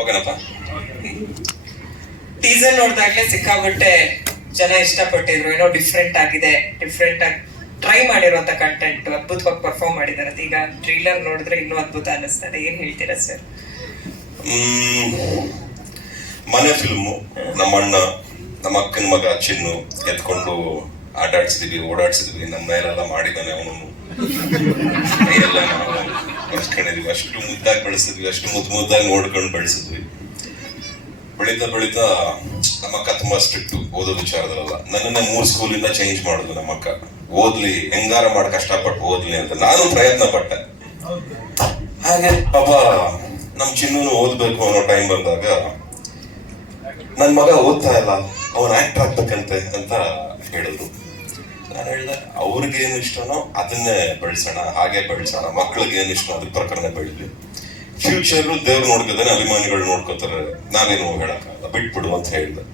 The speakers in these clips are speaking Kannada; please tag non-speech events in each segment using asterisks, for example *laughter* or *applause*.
ಓಕೆನಪ್ಪ ಟೀಸರ್ ನೋಡ್ದಾಗ್ಲೇ ಸಿಕ್ಕಾಬಿಟ್ಟೆ ಜನ ಇಷ್ಟಪಟ್ಟಿದ್ರು. ಏನೋ ಡಿಫ್ರೆಂಟ್ ಆಗಿದೆ ಡಿಫ್ರೆಂಟ್ ಆಗಿ ಟ್ರೈ ಮಾಡಿರುವಂತ ಕಂಟೆಂಟ್ ಅದ್ಭುತವಾಗಿ ಪರ್ಫಾರ್ಮ್ ಮಾಡಿದ್ದಾರೆ. ಈಗ ಟ್ರೈಲರ್ ನೋಡಿದ್ರೆ ಇನ್ನೂ ಅದ್ಭುತ ಅನ್ನಿಸ್ತದೆ. ಏನ್ ಹೇಳ್ತೀರಾ ಸರ್ ಮನೆ ಫಿಲ್ಮು ನಮ್ಮ ಅಣ್ಣ ನಮ್ಮ ಅಕ್ಕನ ಮಗ ಚಿನ್ನು ಎತ್ಕೊಂಡು ಆಟ ಓಡಾಡ್ಸಿದ್ವಿ, ನಮ್ಮ ಮೇಲೆಲ್ಲ ಮಾಡಿದ್ದಾನೆ ಅವನನ್ನು ಎಲ್ಲ ನಾವು ಅಷ್ಟು ಮುದ್ದಾಗಿ ಬೆಳೆಸಿದ್ವಿ, ಅಷ್ಟು ಮುದ್ದು ಮುದ್ದಾಗಿ ನೋಡ್ಕೊಂಡು ಬೆಳೆಸಿದ್ವಿ. ಬೆಳೀತಾ ಬೆಳೀತಾ ನಮ್ಮ ಅಕ್ಕ ತುಂಬಾ ಸ್ಟ್ರಿಕ್ಟ್ ಓದೋ ವಿಚಾರದಲ್ಲ ನನ್ನನ್ನ ಮೂರು ಸ್ಕೂಲಿಂದ ಚೇಂಜ್ ಮಾಡಿದ್ವಿ ನಮ್ಮ ಅಕ್ಕ. ಓದ್ಲಿ, ಹೆಂಗಾರ ಮಾಡಿ ಕಷ್ಟಪಟ್ಟು ಓದ್ಲಿ ಅಂತ. ನಾನು ಪ್ರಯತ್ನ ಪಟ್ಟೆ. ಹಾಗೆ ಪಾಪ ನಮ್ ಚಿನ್ನೂನು ಓದ್ಬೇಕು ಅನ್ನೋ ಟೈಮ್ ಬಂದಾಗ, ನನ್ ಮಗ ಓದ್ತಾ ಇಲ್ಲ, ಅವನ್ ಆಕ್ಟರ್ ಆಗ್ಬೇಕಂತೆ ಅಂತ ನಾನು ಹೇಳ್ದೆ ಅವ್ರಿಗೇನು ಇಷ್ಟನೋ ಅದನ್ನೇ ಬೆಳೆಸೋಣ, ಹಾಗೆ ಬೆಳೆಸೋಣ ಮಕ್ಕಳಿಗೆ ಏನು ಇಷ್ಟ ಅದ್ರ ಪ್ರಕಾರನೇ ಬೆಳಿಲಿ. ಫ್ಯೂಚರ್ ದೇವ್ರು ನೋಡ್ಕೋತಾನೆ, ಅಭಿಮಾನಿಗಳು ನೋಡ್ಕೋತಾರೆ ನಾವೇನು ಹೇಳಕ್ಕಾಗಲ್ಲ, ಬಿಟ್ಬಿಡು ಅಂತ ಹೇಳಿದೆ.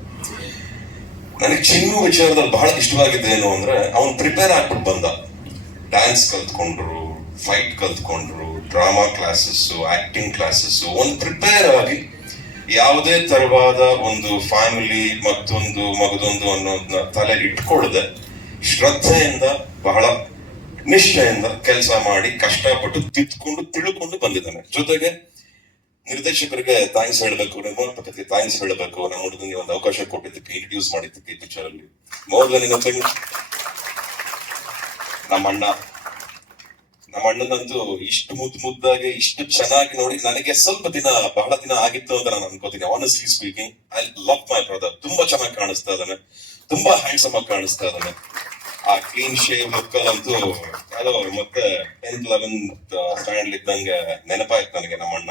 ನನಗೆ ಚಿನ್ನು ವಿಚಾರದಲ್ಲಿ ಬಹಳ ಇಷ್ಟವಾಗಿದ್ದು ಏನು ಅಂದ್ರೆ, ಅವನು ಪ್ರಿಪೇರ್ ಆಗ್ಬಿಟ್ಟು ಬಂದ. ಡ್ಯಾನ್ಸ್ ಕಲ್ತ್ಕೊಂಡ್ರು ಫೈಟ್ ಕಲ್ತ್ಕೊಂಡ್ರು ಡ್ರಾಮಾ ಕ್ಲಾಸಸ್ ಆಕ್ಟಿಂಗ್ ಕ್ಲಾಸಸ್ ಒಂದು ಪ್ರಿಪೇರ್ ಆಗಿ ಯಾವುದೇ ತರವಾದ ಒಂದು ಫ್ಯಾಮಿಲಿ ಮತ್ತೊಂದು ಮಗದೊಂದು ಅನ್ನೋದನ್ನ ತಲೆಗೆ ಇಟ್ಕೊಳ್ಳದೆ ಶ್ರದ್ಧೆಯಿಂದ, ಬಹಳ ನಿಷ್ಠೆಯಿಂದ ಕೆಲಸ ಮಾಡಿ ಕಷ್ಟಪಟ್ಟು ತಿದ್ಕೊಂಡು ತಿಳ್ಕೊಂಡು ಬಂದಿದ್ದಾನೆ. ಜೊತೆಗೆ ನಿರ್ದೇಶಕರಿಗೆ ಥ್ಯಾಂಕ್ಸ್ ಹೇಳಬೇಕು, ನಿರ್ಮಾಪಕರಿಗೆ ಥ್ಯಾಂಕ್ಸ್ ಹೇಳಬೇಕು. ನಮ್ಮ ಹುಡುಗನಿಗೆ ಒಂದು ಅವಕಾಶ ಕೊಟ್ಟಿದ್ದಕ್ಕೆ ಇಂಟ್ರಡ್ಯೂಸ್ ಮಾಡಿದ್ದಕ್ಕೆ ಈ ಪಿಕ್ಚರ್ ಅಲ್ಲಿ. ಮೊದಲ ನಿನ್ನ ನಮ್ಮ ಅಣ್ಣ ನಮ್ಮ ಅಣ್ಣನಂತೂ ಇಷ್ಟು ಮುದ್ದು ಮುದ್ದಾಗಿ, ಇಷ್ಟು ಚೆನ್ನಾಗಿ ನೋಡಿ, ನನಗೆ ಸ್ವಲ್ಪ ದಿನ, ಬಹಳ ದಿನ ಆಗಿತ್ತು ಅಂತ ನಾನು ಅನ್ಕೋತೀನಿ. Honestly speaking I love my brother ತುಂಬಾ ಚೆನ್ನಾಗಿ ಕಾಣಿಸ್ತಾ ಇದ್ದಾನೆ. ತುಂಬಾ ಹ್ಯಾಂಡ್ಸಮ್ ಆಗಿ ಕಾಣಿಸ್ತಾ ಇದ್ದಾನೆ. ಆ ಕ್ಲೀನ್ ಶೇವ್ ಮಕ್ಕಲ್ ಅಂತೂ ಯಾವ್ದೋ ಮತ್ತೆ ಟೆಂತ್ ಲೆವೆಂತ್ ಸ್ಟ್ಯಾಂಡ್ ಇದ್ದಂಗೆ ನೆನಪಾಯ್ತು ನನಗೆ ನಮ್ಮ ಅಣ್ಣ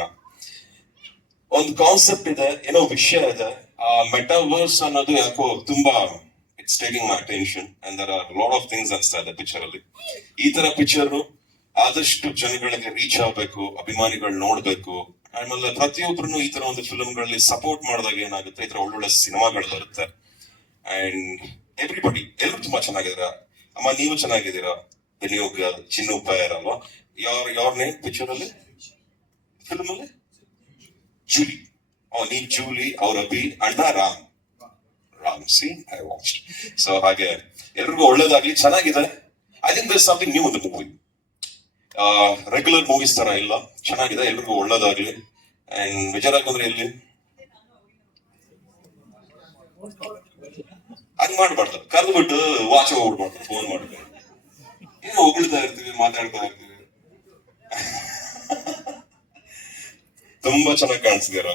ಒಂದು ಕಾನ್ಸೆಪ್ಟ್ ಇದೆ, ಏನೋ ವಿಷಯ ಇದೆ. ಆ ಮೆಟಾವರ್ಸ್ ಅನ್ನೋದು ಯಾಕೋ ತುಂಬಾ it's taking my attention and there are lot of things ಅನ್ಸ್ತಾ ಇದೆ ಪಿಕ್ಚರ್ ಅಲ್ಲಿ. ಈ ತರ ಪಿಕ್ಚರ್ ಆದಷ್ಟು ಜನಗಳಿಗೆ ರೀಚ್ ಆಗ್ಬೇಕು, ಅಭಿಮಾನಿಗಳು ನೋಡ್ಬೇಕು. ಆಮೇಲೆ ಪ್ರತಿಯೊಬ್ಬರು ಈ ತರ ಒಂದು ಫಿಲ್ಮ್ಗಳಲ್ಲಿ ಸಪೋರ್ಟ್ ಮಾಡಿದಾಗ ಏನಾಗುತ್ತೆ? ಈ ತರ ಒಳ್ಳೊಳ್ಳೆ ಸಿನಿಮಾಗಳು ಬರುತ್ತೆ. ಅಂಡ್ ಎವ್ರಿಬಡಿ ಎಲ್ಲರೂ ತುಂಬಾ ಚೆನ್ನಾಗಿದ್ದೀರಾ? ಅಮ್ಮ, ನೀವು ಚೆನ್ನಾಗಿದ್ದೀರಾ? ವಿನಿಯೋಗ ಚಿನ್ನು ಪಯರ್ ಅಲ್ವಾ? ಯಾರ್ ಯಾರ್ ನೇಮ್ ಪಿಕ್ಚರ್ ಅಲ್ಲಿ ಫಿಲ್ಮ್ ಅಲ್ಲಿ? ಜೂಲಿ ನೀ ಜೂಲಿ ಅವ್ರ ಅಭಿ ಅಣ್ಣ Ram Ram see I watch so ಹಾಗೆ, ಎಲ್ರಿಗೂ ಒಳ್ಳೇದಾಗ್ಲಿ, ಚೆನ್ನಾಗಿದೆ. I think this something new ಒಂದು ಮೂವಿ ರೆಗ್ಯುಲರ್ ಮೂವೀಸ್ ತರ ಇಲ್ಲ. ಚೆನ್ನಾಗಿದೆ, ಎಲ್ರಿಗೂ ಒಳ್ಳೇದಾಗ್ಲಿ. ಅಂಡ್ ವಿಚಾರ ಹಾಕಂದ್ರೆ ಎಲ್ಲಿ? ಹಂಗ್ ಮಾಡ್ಬಾರ್ದು. ಕರೆದು ಬಿಟ್ಟು ವಾಚ್ ಹೋಗ್ಬಿಡ್ಬಾರ್ದು ಫೋನ್ ಮಾಡ್ಕೊಂಡು ಏನೋ ಹೊಗಳ್ತಾ ಇರ್ತೀವಿ, ಮಾತಾಡ್ತಾ ಇರ್ತೀವಿ? *laughs* ತುಂಬಾ ಚೆನ್ನಾಗಿ ಕಾಣಿಸ್ತೀರ